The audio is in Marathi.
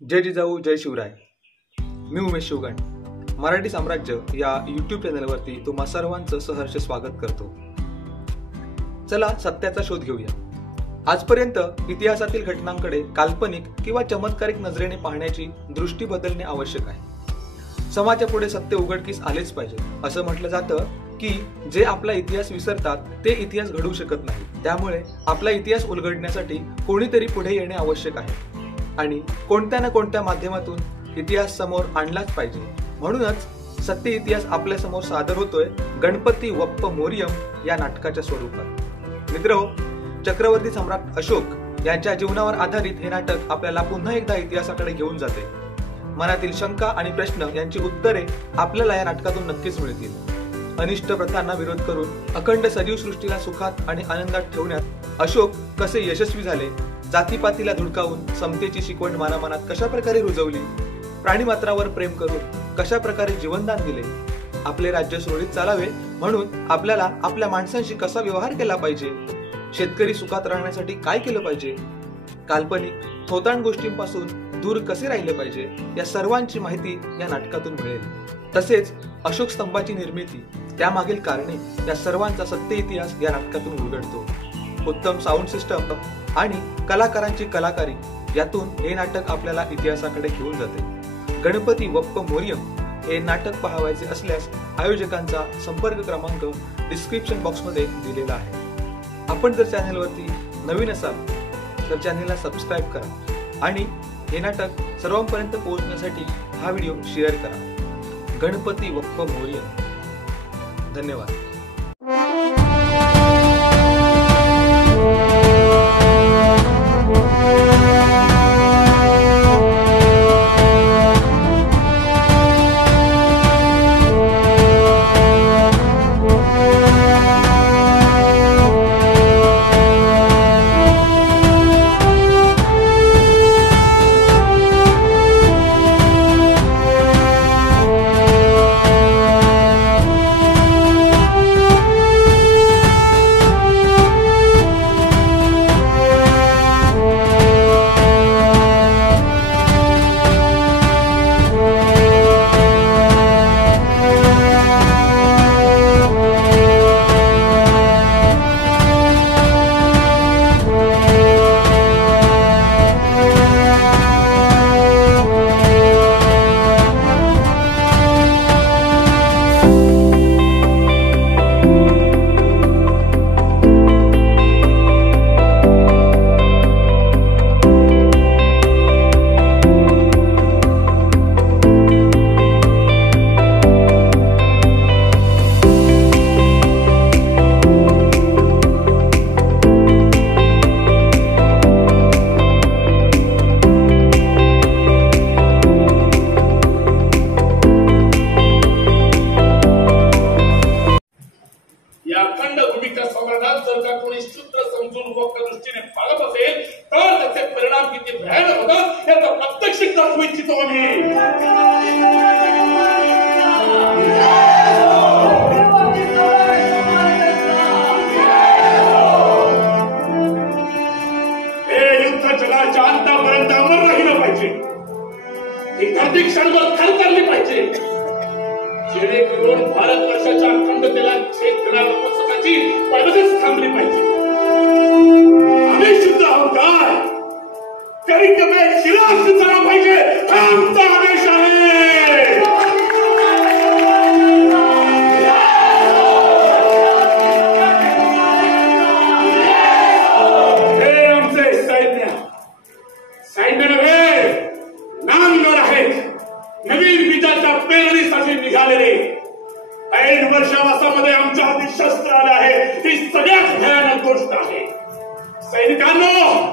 जय जिजाऊ जय शिवराय. मी उमेश शिवगण. मराठी साम्राज्य या यूट्यूब चॅनलवरती तुम्हा सर्वांचं सहर्ष स्वागत करतो. चला सत्याचा शोध घेऊया. आजपर्यंत इतिहासातील घटनांकडे काल्पनिक किंवा चमत्कारिक नजरेने पाहण्याची दृष्टी बदलणे आवश्यक आहे. समाजापुढे सत्य उघडकीस आलेच पाहिजे. असं म्हटलं जातं की जे आपला इतिहास विसरतात ते इतिहास घडवू शकत नाही. त्यामुळे आपला इतिहास उलगडण्यासाठी कोणीतरी पुढे येणे आवश्यक आहे आणि कोणत्या ना कोणत्या माध्यमातून इतिहास समोर आणलाच पाहिजे. म्हणूनच सत्य इतिहास आपल्या समोर सादर होतोय गणपती वप्प मोरियम या नाटकाच्या स्वरूपात. मित्रहो, चक्रवर्ती सम्राट अशोक यांच्या जीवनावर आधारित हे नाटक आपल्याला पुन्हा एकदा इतिहासाकडे घेऊन जाते. मनातील शंका आणि प्रश्न यांची उत्तरे आपल्याला या नाटकातून नक्कीच मिळतील. अनिष्ट प्रथांना विरोध करून अखंड सजीव सृष्टीला सुखात आणि आनंदात ठेवण्यात अशोक कसे यशस्वी झाले, जातीपातीला धुडकावून समतेची शिकवण मानामनात कशा प्रकारे रुजवली, प्राणीमात्रावर प्रेम करून कशा प्रकारे जीवनदान दिले, आपले राज्य सुरळीत चालावे म्हणून आपल्याला आपल्या माणसांशी कसा व्यवहार केला पाहिजे, शेतकरी सुखात राहण्यासाठी काय केलं पाहिजे, काल्पनिक थोतांड गोष्टींपासून दूर कसे राहिले पाहिजे, या सर्वांची माहिती या नाटकातून मिळेल. तसेच अशोक स्तंभाची निर्मिती, त्यामागील कारणे, या सर्वांचा सत्य इतिहास या नाटकातून उलगडतो. उत्तम साऊंड सिस्टम आणि कलाकारांची कलाकारी यातून हे नाटक आपल्याला इतिहासाकडे घेऊन जाते. गणपती वप्प मोरियम हे नाटक पाहायचे असल्यास आयोजकांचा संपर्क क्रमांक डिस्क्रिप्शन बॉक्समध्ये दिलेला आहे. आपण जर चॅनलवरती नवीन असाल तर चॅनलला सबस्क्राईब करा आणि हे नाटक सर्वांपर्यंत पोहोचण्यासाठी हा व्हिडिओ शेअर करा. गणपती वप्प मोरियम. धन्यवाद. जर का कोणी सूत्र समजून वक्र दृष्टीने पाळत असेल तर त्याचे परिणाम किती भयानक होतात याचा प्रत्यक्ष दाखवू इच्छितो आम्ही. हे युद्ध जगाच्या अंतापर्यंत अमर राहिलं पाहिजे. ही धरती क्षणभर थरथरली पाहिजे, जेणेकरून भारतवर्षाच्या अखंडतेला छेद करणाऱ्या पुस्तकाची पडझड थांबली पाहिजे. आम्ही शुद्ध आहोत काय तरी कमी शिलास झाला पाहिजे हा आमचा आदेश आहे. हे आमचे सैन्य नव्हे नामदार आहेत. नवीन बीजाच्या पेरणीसाठी निघालेले ऐन वर्षावासामध्ये आमच्या हाती शस्त्र आले आहे. ही सगळ्यात भयानक गोष्ट आहे. सैनिकांनो,